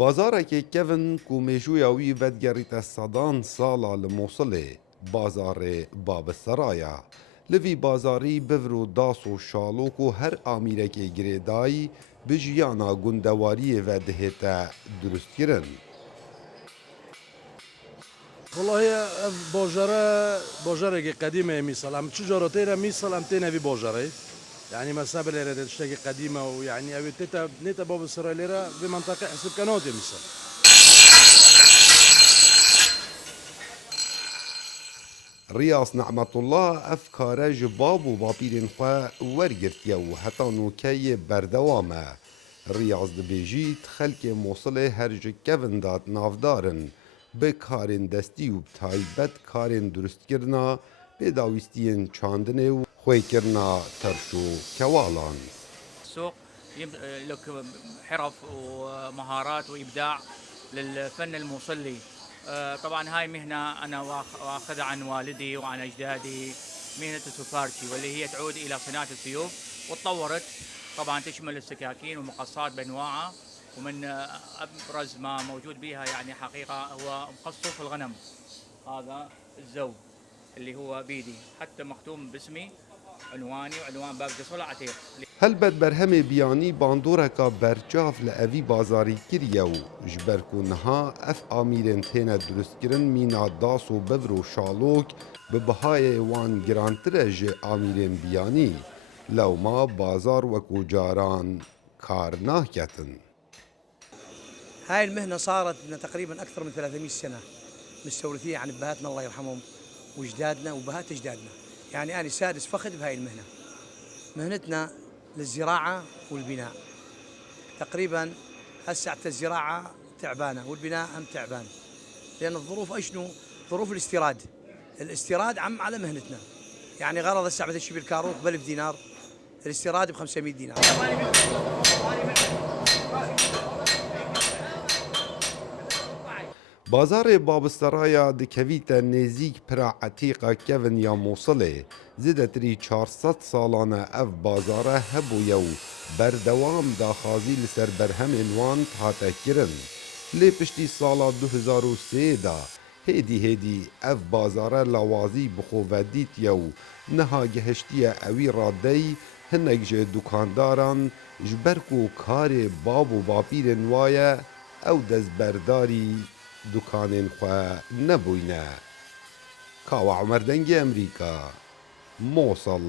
بازارێکی کەڤن ku mêjûya wî vedgerîte sedan sala li Mosulê, bazarê Babisaraya. Li vî bazarî bivr û das û şalok û her amîrekê girêdayî bi jiyana gundewariyê ve dihête durustkirin. والله بوجره قديمه مثلا عم تشجره تيرا مثلا عم تينا في بوجره يعني مسابل ليرة تشتاقي قديمه ويعني او تيتا نيتا باب السرايليرا في منطقه حسب كنوتي مثلا ریاض نعمت الله ev kare ji bab û bapîrên xwe wergirtiye û heta nûkeyê berdewam e. Riyaz dibêjî xelkê Mosulê her ji kevin de navdarin bi karên destî û bi taybet karên durustkirina, pêdawîstiyên çandinê û xwêkirina terş û kewalan. السوق لك حرف ومهارات وإبداع للفن الموصلي. طبعا هاي مهنة أنا واخذها عن والدي وعن أجدادي، مهنة السفارشي، واللي هي تعود إلى صناعة الثياب، وتطورت طبعا تشمل السكاكين والمقصات بأنواعها، ومن أبرز ما موجود بها يعني حقيقة هو مقصف الغنم. هذا الزو اللي هو بيدي حتى مختوم باسمي، عنواني وعنوان باب قصر العتيق. Helbet berhemê biyanî bandoreka berçav li evî bazarî kiriye û ji ber ku niha ev amîrên têne durustkirin mîna das û bivr û şalok bi bihayê wan girantir e ji amîrên biyanî. Lewma bazar wekû caran kar naketin. هاي المهنة صارت لنا تقريبا أكثر من 300 سنة مستورثية عن أبهاتنا الله يرحمهم وأجدادنا وبهات أجدادنا، يعني أنا سادس فخذ بهاي المهنة. مهنتنا للزراعة والبناء تقريبا هسه الزراعة تعبانة والبناء هم تعبان، لأن الظروف أشنو؟ ظروف الاستيراد عم على مهنتنا، يعني غرض هسه عم تشتري بالكاروك ب1000 دينار، الاستيراد ب 500 دينار. Bazarê Babisaraya dikevîte nêzik pira etîqa kevin ya Mosulê. Zêdetirî 400 salan e ev bazare hebûye û berdewam daxwazî li ser berhemên wan hate kirin. Lê piştî sala 2003 da hêdî hêdî ev bazare lawazî bi xwe vedîtiye û niha gihiştiye ewî radey hinek ji dukandaran ji ber ku karê bab û bapîrên waye ew destberdarî dukanên xwe nebûyne. Kawa Emer Dengê Emerîka, Mosul.